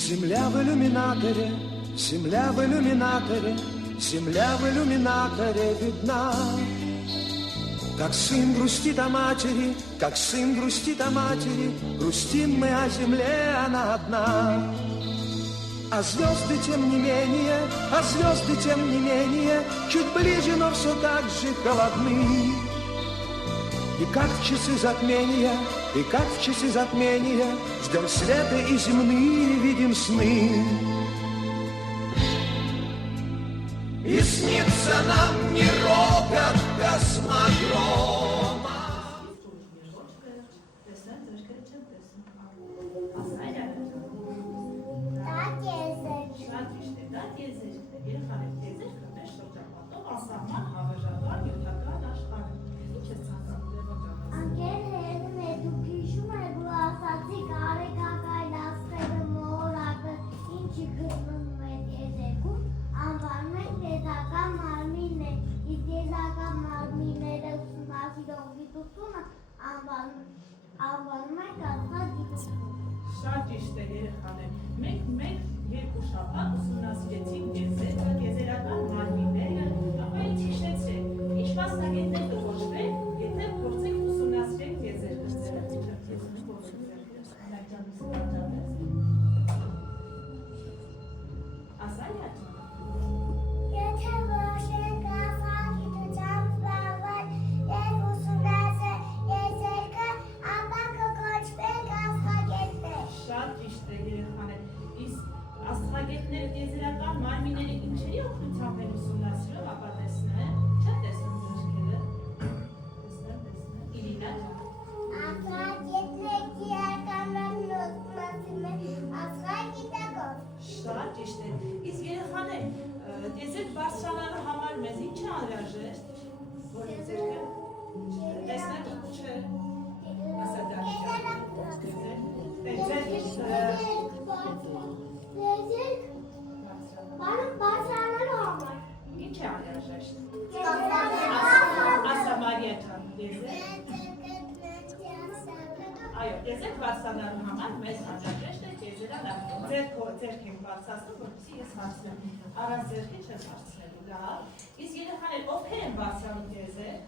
Земля в иллюминаторе, земля в иллюминаторе, земля в иллюминаторе видна. Как сын грустит о матери, как сын грустит о матери, грустим мы о земле, она одна. А звезды тем не менее, а звезды тем не менее, чуть ближе, но все так же холодны. И как в часы затмения, и как в часы затмения, ждем света и земные видим сны. И снится нам не рокот космодрома. Շատ ճիշտ է երեխաներ, մենք երկու շաբաթ ուսումնասիրեցինք եզերական մարմինները, ապա ինչ հիշեցրեք, ինչ մասնագետներ կգործվեք, եթե փորձեք ուսումնասիրեք եզերքը։ Ասա Եթե որոշենք կապակցությամբ զբաղվել և ուսումնասիրել եզերքը, ապա կկոչվենք աստղագետներ։ Շատ ճիշտ է երեխաներ, իսկ աստղագետները եզերական մարմինների ինչերի օգնությամբ են ուսումնասիրում, ապա տեսնեմ, չեմ տեսնում ձեռքերը, տեսնեմ, Իրինա Աստղագետները գիտական ուսումնասիրում են աստղագիտակով։ Շատ ճիշտ է, իսկ երեխաներ, եզերք բարձրանալու համար մեզ ինչ է անհրաժեշտ, որ ձերքը տեսնեմ, չէ, ասա բարձրանալու համար։ Ինչ է անհրաժեշտ։ Ասա Մարիա ջան, այո, եզերք բարձրանալու համար մեզ անհրաժեշտ է եզերանալու։ Ձերք եք բարձրացնում, որպեսզի ես հարցնեմ։ Առանց ձերքի չես հարցնելու, լավ։ Իսկ երեխաներ ովքեր են բարձրանում եզերք։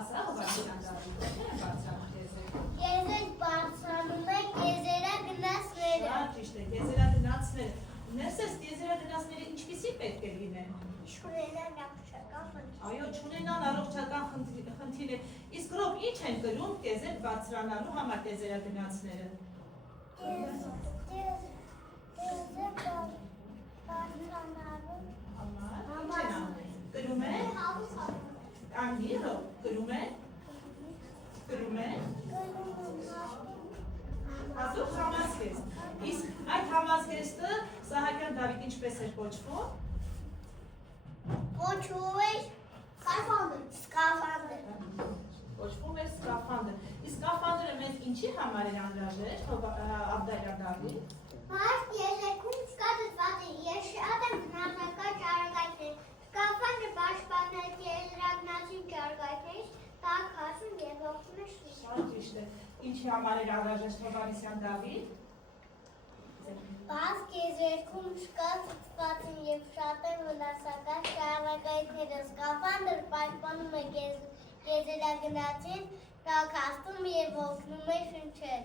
Ասա բարձրանում, ովքեր են բարձրանում եզերք։ Եզերք բարձրանում են եզերագնացները։ Շատ ճիշտ է, եզերագնացները։ Ներսես եզերագնացները ինչպիսի պետք է լինեն։ Չունենան առողջական խնդիր։ Այո, չունենան առողջական խնդիրներ։ Իսկ ռոբ ինչ են կրում եզերք բարձրանալու համար եզերագնացները։ Կրում են։ Անգի ռոբ, կրում են։ Կրում են։ Ասում համազգեստ։ Իսկ այդ համազգեստը Սահակյան Դավիթ ինչպես էր կոչվում։ Կոչվում էր սկաֆանդր։ Կոչվում էր սկաֆանդր։ Իսկ սկաֆանդրը մեզ ինչի համար էր անհրաժեշտ, Աբդալյան Դավիթ։ Բայց եզերքում սկսված է եւ շատ են բնական ճառագայթներ։ Սկաֆանդրը պաշտպանել եզերագնացին ճառագայթներից, տաք հասուն եւ օգնում է շուտ։ Շատ ճիշտ է։ Ինչի համար էր անհրաժեշտ Հովհաննիսյան Դավիթ։ Բայց եզերքում սկսված են եւ շատ են վնասական ճառագայթները։ Սկաֆանդրը պաշտպանում է եզերագնացին, տաք հասնում եւ օգնում է շնչել։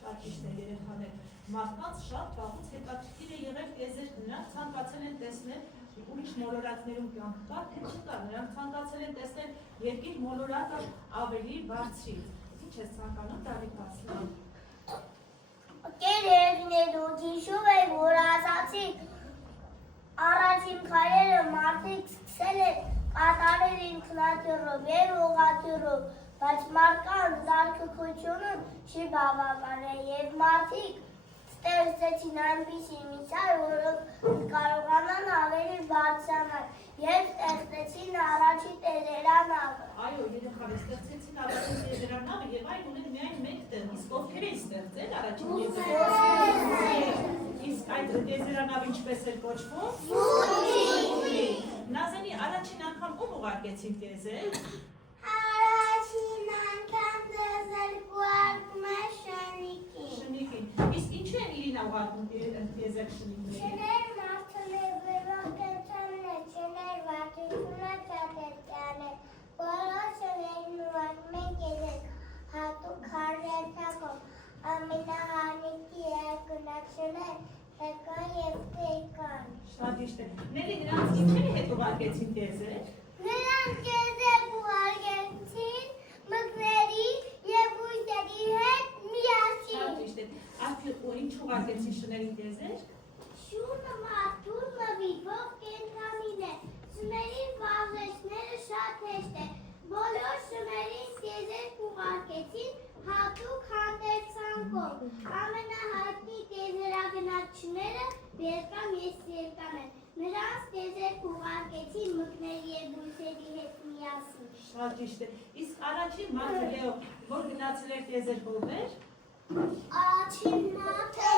Շատ ճիշտ է երեխաներ։ Մարդկանց շատ վաղուց հետաքրքիր է եղել եզերքը, նրանք ցանկացել են տեսնել ուրիշ մոլորակներում կյանք կա, թե չկա, նրանք ցանկացել են տեսնել երկիր մոլորակը ավելի բարձրից։ Ինչ ես ցանկանում Դավիթ ասել։ Կերեգներուց հիշում եք, որ ասացի առաջին քայլերը մարդիկ սկսել են կատարել ինքնաթիռով և ուղղաթիռով, բայց մարդկանց զարթուցությունը չի բավական է և մարդիկ ստեղծեցին այնպիսի միջավայր, որով կարողանան ավելի բարձրանալ և ստեղծեցին առաջին տեզերանավը։ Այո, երեխաներ, ստեղծեցին առաջին տեզերանավը և այն ուներ միայն մեկ տեղ, իսկ ովքեր են ստեղծել առաջին տեզերանավը։ Իսկ այդ տեզերանավը ինչպես էր կոչվում։ Սպուտնիկ։ Նազենի, առաջին անգամ ում ուղարկեցին տեզեր։ Առաջին անգամ տեզեր ուղարկում է Շնիկին։ Շնիկին։ Իսկ ինչ Ինչու են իրին ուղարկում եզեր շնիկները։ Չներ մարդուներ վերողտեցանն է, չներ վարկությունը ծատեցան է, բոլոր շներն ուղարկում են եզեր, հատուկ հարյացակով, ամենահանիքի երկունակշներ, հեկան և տեկան։ Շատ ճիշտ է։ Ների նրանց ինչերի հետ ուղարկեցին եզեր։ Նրանք եզեր ուղարկեցին մկների և բույսերի հետ միասին։ Շատ ճիշտ է։ Արդյոք ինչ ուղարկեցին շներին եզեր։ Շունը մարդուր նվիրվող կենդանին է, շների վազեցները շատ հեշտ է, բոլոր շներին եզեր ուղարկեցին հատուկ հանդերձանքով, ամենահայտնի տեզերագնացիները Բերկան և Սերկան են, նրանց եզեր ուղարկեցին մկների և բույսերի հետ միասին։ Շատ ճիշտ է։ Իսկ առաջին մարդը Լեո, որ գնացել էր եզեր ով էր։ Առաջին մարդը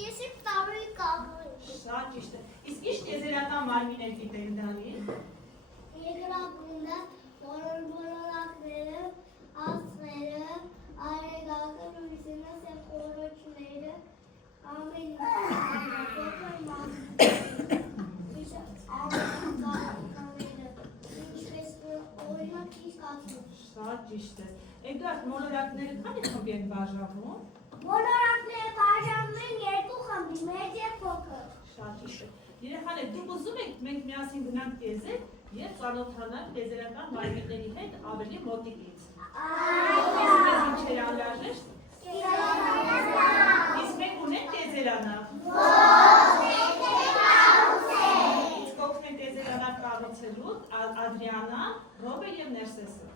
եսիք տարի կապրի։ Շատ ճիշտ է։ Իսկ ինչ եզերական մարմին էր գիտեր դանի։ Երկրագունդը, բոլորակները, ասները, արեգակը, լույսինը, սև խորոչները, ամեն Շատ ճիշտ է։ Էդուարդ, մոլորակները քանի խմբի են բաժանվում։ Մոլորակները բաժանվում են երկու խմբի, մեծ և փոքր։ Շատ ճիշտ է։ Երեխաներ, դուք ուզում եք մենք միասին գնանք եզեր եւ ծանոթանանք տեզերական մարմինների հետ ավելի մոտիկից։ Մեզ ինչ էր անհրաժեշտ։ Իսկ մենք ունենք տեզերանավ։ Իսկ օգնեն տեզերանավ կառուցելու Ադրիանա, Ռոբեր եւ Ներսեսը։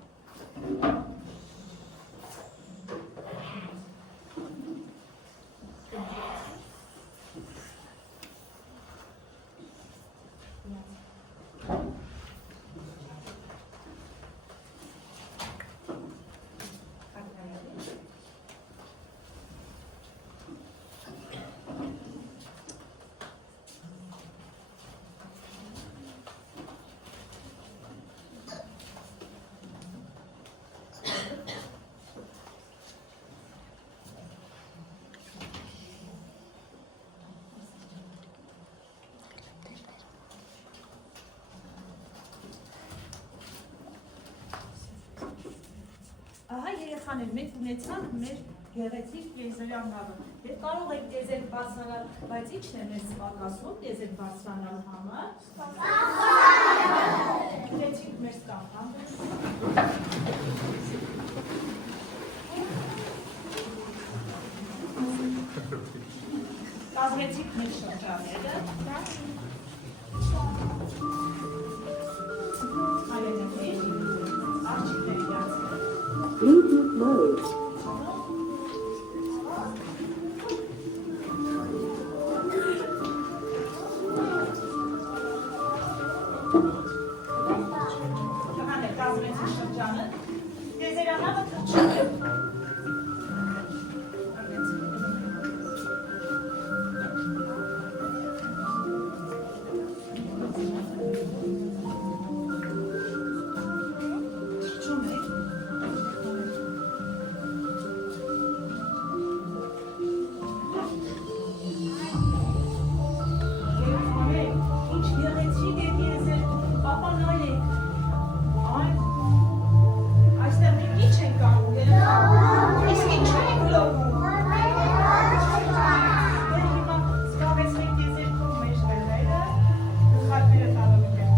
Ահա երեխաներ, մենք ունեցանք մեր գեղեցիկ տեզերական նավը։ Դե կարող եք տեզեր բարձրանալ, բայց ի՞նչն է մեզ պակասում տեզեր բարձրանալու համար։ Գիտեցինք մեր սկաֆանդրը։ Կազմեցինք մեր շրջանները։ Հայերենի, աղջիկների դարձը։ Bluetooth mode. Johanne, կազմեցի շրջանը, տեզերանավը թրջել է։ Թրջում է։ Ինչ գեղեցիկ է եզեր, ապա նայեք, այստեղ մենք ինչ ենք անում, իսկ ինչու ենք լովում, դեր հիմա զբաղեցնենք եզերքով մեր վերները, գլխարկները տանով ենք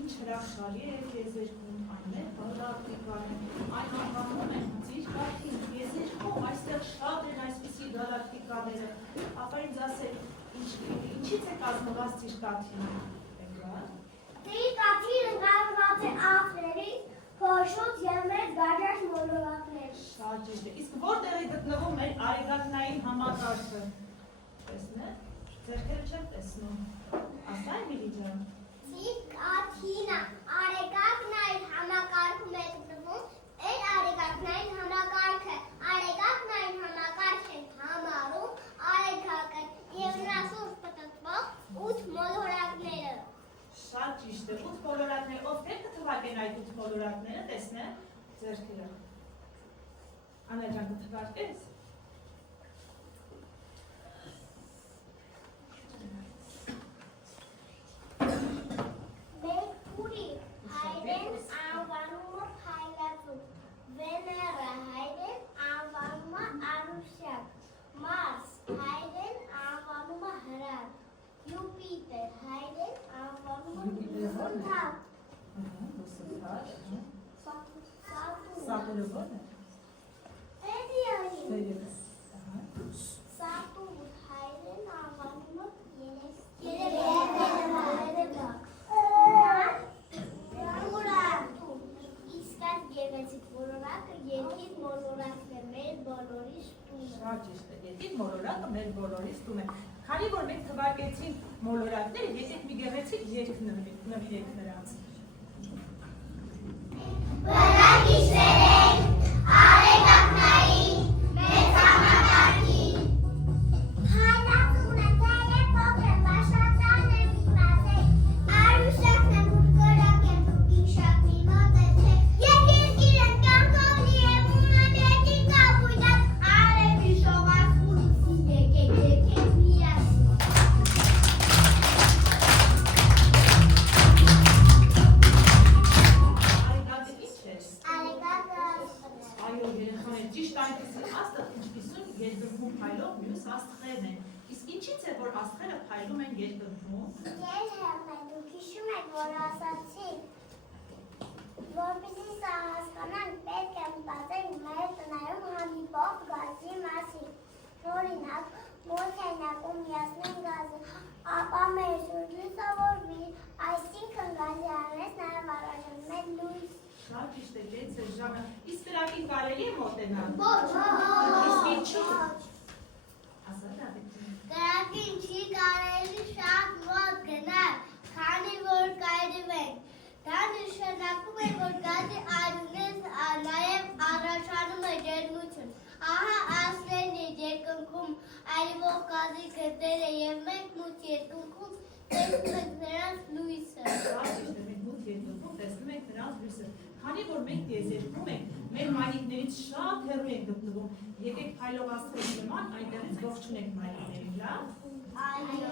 ինչ հրաշալի է եզերքում, այններ բաղրատիկան են, այն անվանում են ծիր կարգին, եզերքում այստեղ շատ են այսպիսի գալակտիկաները, ապա ինձ ասել, ինչից է կազմված ծիր կարգին, Ծիրկաթիրը կազմված է ափերից, փոշուց և մեծ գարաժ մոլորակներ։ շատ ճիշտ է, իսկ որտեղ է գտնվում մեր արեգակնային համակարգը, տեսնեք, ձերքերը չեն տեսնում, ասա Էմիլի ջան։ Ծիրկաթինը արեգակնային համակարգում է գտնվում, այդ արեգակնային համակարգը արեգակնային համակարգ են համարում արեգակը և նրա շուրջ պտտվող 8 մոլորակները։ Շատ ճիշտ է, 8 մոլորակներ, ովքեր կթվարկեն այդ 8 մոլորակները, տեսնեք, ձերքերը։ Անաջան կթվարկես։ Մերկուրի հայրեն անվանում է Փայլատու, Վեներա հայրեն անվանում է Արուսյակ, Մարս հայրեն անվանում է Հրան, Յուպիտեր հայրեն անվանում է Լուսնթավ, Սատուրը ո՞րն է։ Սատուր հայրեն անվանում է Երևա, Ուրարտու, իսկ այդ գեղեցիկ մոլորակը երկիր մոլորակն է, մեր բոլորիս տունը։ Շատ ճիշտ է, երկիր մոլորակը մեր բոլորիս տուն է։ Քանի որ մենք թվարկեցին մոլորակները, եկեք մի գեղեցիկ երգ նվիրենք նրանց։ Որպեսզի սա հասկանանք, պետք է մտածենք մեր տներում հանդիպող գազի մասին։ Օրինակ, մոթենակում միացնենք գազը, ապա մեր շուրջ լուսավորվի, այսինքն գազի արվես նաև առաջանում է լույս։ Շատ ճիշտ է, 6 ժամը։ Իսկ կրակին կարելի է մոտենալ։ Ոչ։ Իսկ ինչի՞։ Ասա Դավիթ։ Կրակին չի կարելի շատ մոտ գնալ, քանի որ կայրվենք։ Դա նշանակում է, որ գազի արյունից նաև առաջանում է ջերմություն։ Ահա ասլերն է երկնքում այրվող գազի գծերը և մենք մութ երկնքում տեսնում ենք նրանց լույսը։ Շատ ճիշտ է, մենք մութ երկնքում տեսնում ենք նրանց լույսը։ Քանի որ մենք տիեզերքում ենք, մեր մայրիկներից շատ հեռու ենք գտնվում։ Եկեք փայլող աստղերի նման այնտեղից ողջունենք մայրիկներին, լավ։ Այո։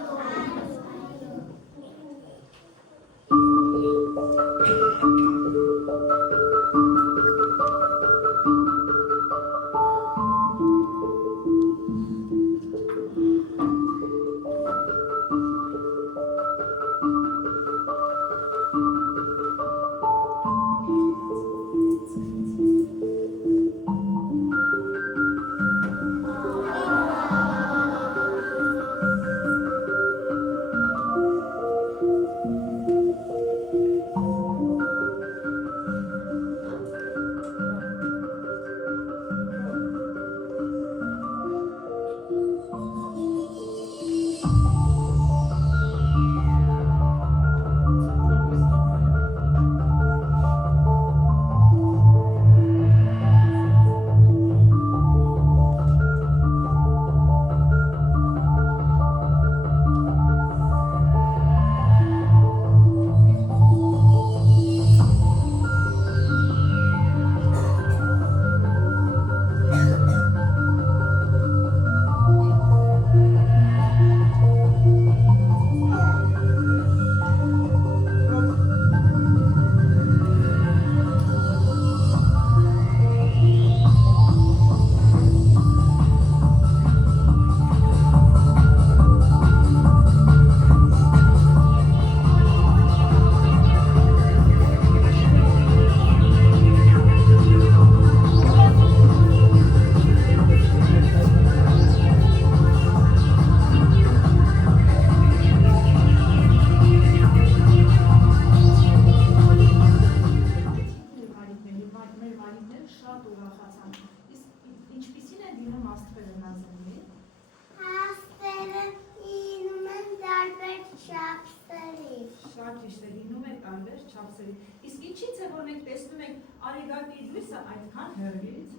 Իսկ ինչի՞ց է, որ մենք տեսնում ենք արեգակի լույսը այդքան հեռվից,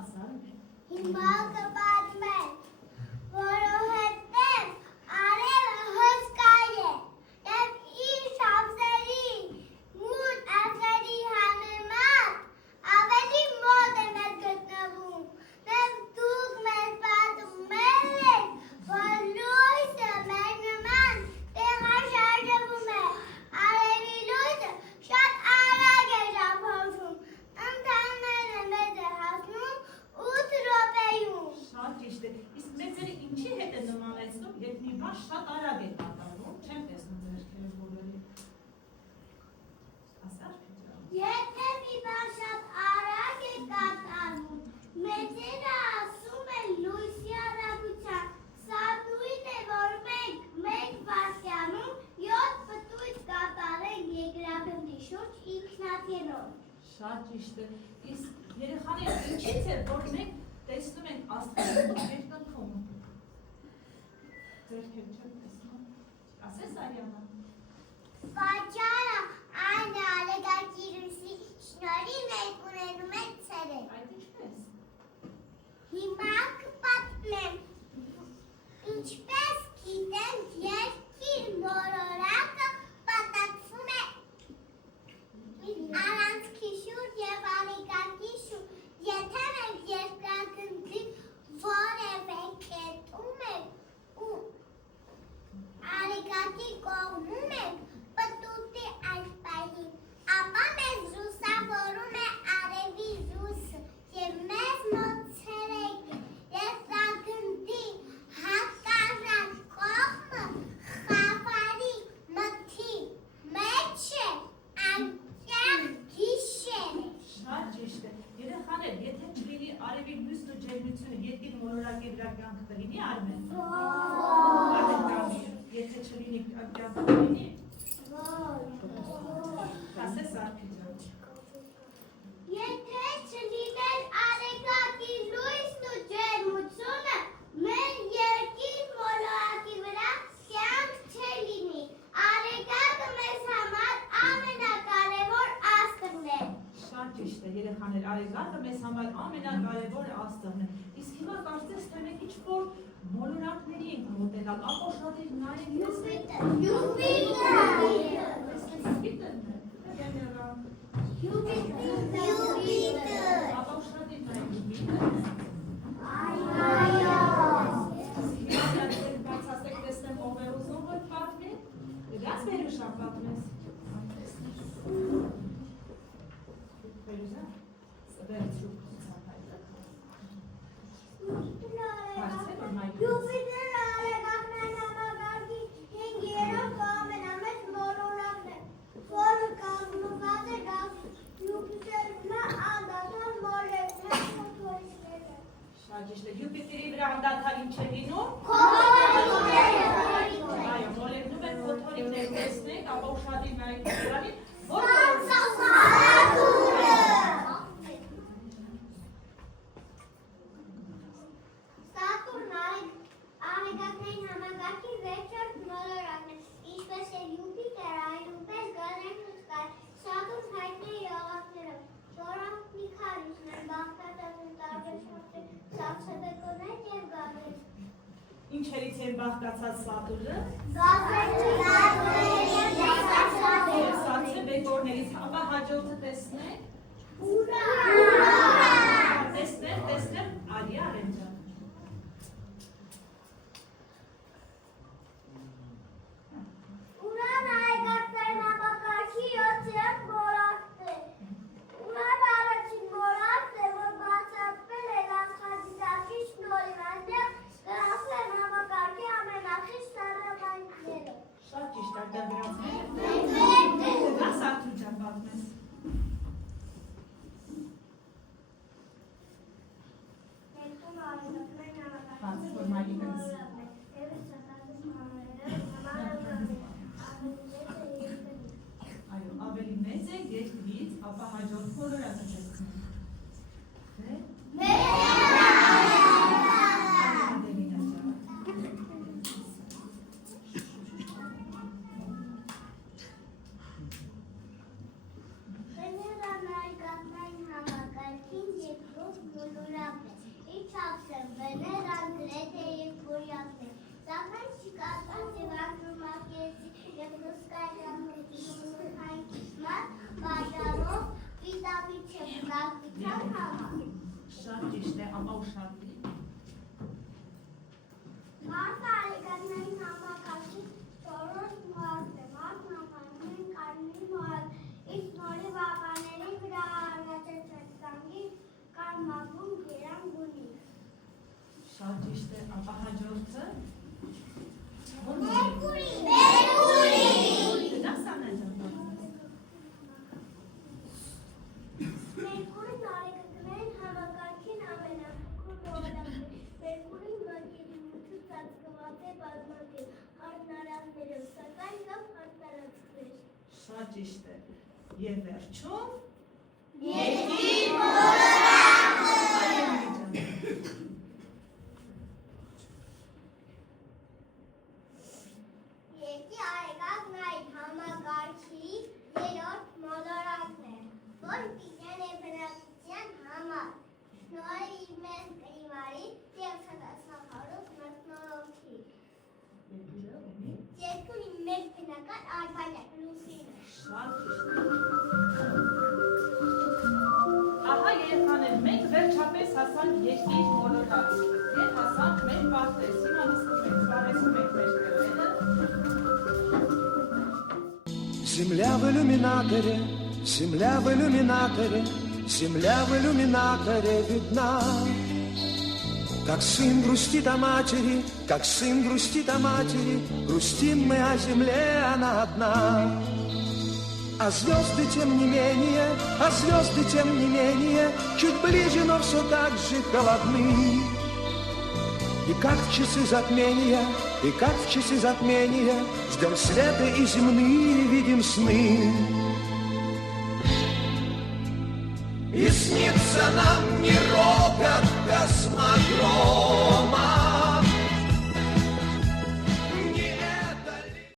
ասա։ Հիմա կպատմեմ, որովհետև արևը հսկա է, և իր շապսերի մութ աստղերի համեմատ ավելի մոտ է մեզ գտնվում։ Շատ ճիշտ է։ Իսկ երեխաներ, ինչի՞ց է, որ մենք տեսնում ենք աստղերում երկնքում։ Ձեր քեզ չեմ տեսնում։ Ասես Արիանա։ Պատճառը այն է ալեգակիրուսի շնորհիվ մենք ունենում ենք ցերեկ։ Այդ ինչպես։ Հիմա կպատմեմ։ Ինչպես գիտենք, երկիր մոլորակը պատակվում է առանցքի շուրջ և ալեգակի շուրջ։ Եթե մենք երկրագնդի որևէ կետում ենք ու ալեգակի կողմում ենք, պտուտի այդ պահին, ապա մեզ զուսավորում է արևի զուսը և մեզ մոտ ցերեկ է։ Երկրագնդի հակառակ կողմը խավարի մթի մեջ է, այնտեղ գիշեր է։ Շատ ճիշտ է։ Երեխաներ, եթե չլինի արևի լույսն ու ջերմությունը, երկիր մոլորակի վրա կյանքը կլինի Արմեն։ Եթե չլինի կյանքը կլինի։ Ասես Արփիջան։ Եթե չլիներ ալեգակի լույսն ու ջերմությունը, մեր երկիր մոլորակի վրա կյանք չլինի։ Ալեգակը մեզ համար ամենակարևոր աստղն է։ Շատ ճիշտ է, երեխաներ, արեգակը մեզ համար ամենակարևոր աստղն է։ Իսկ հիմա կարծես թե մենք ինչ-որ մոլորակների ենք մոտենալ, ապօրինի նայեք տեսնեք։ Յուպիտեր։ Ապօրինի նայեք։ Բացասեք տեսնեմ ով է ուզում որ պատմի։ Դրած Վերուշա պատմես։ Վերուշա։ Վերուշա ցածայ։ Յուպիտերը ալեգակներն համագարկի 5-րդ ամենամեծ մոլորակն է, որը կազմված է Յուպիտերն անդադար մոլեկուլներ փոթորիկներով։ Շատ ճիշտ է։ Յուպիտերի վրա անդադար ինչ է լինում։ Փոթորիկներ։ Այո, մոլեկուլներ են փոթորիկներ տեսնենք, ապա ուշադիր նայեք դրանին, որ Սատուրնը ալեգակներն համագարկի 6-րդ մոլորակն է, ինչպես է Յուպիտերը, այնպես գազային հսկայ։ Սատուրն հայտնի է եղանակներով, որոնք մի քանիսն են բաղկացած են տարբեր շերտեր, սառցեբեկորներ և գազեր։ ինչերից են բաղկացած Սատուրնը։ Գազեր։ Սառցեբեկորներից, ապա հաջորդը տեսնենք։ Տեսնեմ, Արիա Արենջան։ Ուրան ալեգակներն համակարգի 7-րդ մոլորակն է։ Ուրան առաջին մոլորակն է, որ բացատրվել է աստղադիտակի շնորհիվ, այնտեղ գրավել են համակարգի ամենախիստ սարավայրները։ Շատ ճիշտ է, դա գրածները։ Դա Սարթուջան պատմես։ Երկու ալեգակներն Բացի, որ մայրիկը մոլորակն է։ Եվս սահմանված մանրերը Այո, ավելի մեծ է երկրից, ապա հաջորդ մոլորակը տեսնենք։ Վեներան ալեգակներն համակարգին երկրորդ մոլորակն է։ Իր չափսը Վեներան գրեթե երկորյակն է, սակայն չկարծված և անդրոմակերտի և հսկայականների շնորհայնման պատճառով վիտամին չէ բնակության համար։ Շատ ճիշտ է, ապա ուշադիր։ Մարտը ալեգակներն համակարգի 4-րդ մոլորակն է, մարտն անվանում են կարմիր մոլորակ, իր շնորհիվ աբաների վրա առաջացած կանգի կարմրավուն գերան գունի։ Շատ ճիշտ է, ապա հաջորդը։ Մերկուրի։ Դա Սանաջան պատմես։ Մերկուրին ալեգակներն համակարգին ամենափոքր մոլորակն է։ Մերկուրին մակերդի ծածկված է բազմաթիվ հարթարացներով, սակայն կան հարթարացներ։ Շատ ճիշտ է։ Եվ վերջում Եկի արեգակ նայր համագարքի երորդ մոլորակն է, որ պիտեն է բնակության համար, շնորհի մեզ կրիվարի և սատասախարուկ մտնոլոգի։ Երկուն իմ մեկ բնական արբանյակ լուսինը։ Շատ ճիշտ։ Ահա երեխաներ, մենք վերջապես հասանք երկիր մոլորակ և հասանք մեր պարտեզ։ Հիմա նստում ենք, զբաղեցնում ենք մեր տեղերը։ Земля в иллюминаторе, земля в иллюминаторе, земля в иллюминаторе видна. Как сын грустит о матери, как сын грустит о матери, грустим мы о земле, она одна. А звезды тем не менее, а звезды тем не менее, чуть ближе, но все так же холодны. И как в часы затмения, и как в часы затмения, ждем света и земные видим сны. И снится нам не ропот,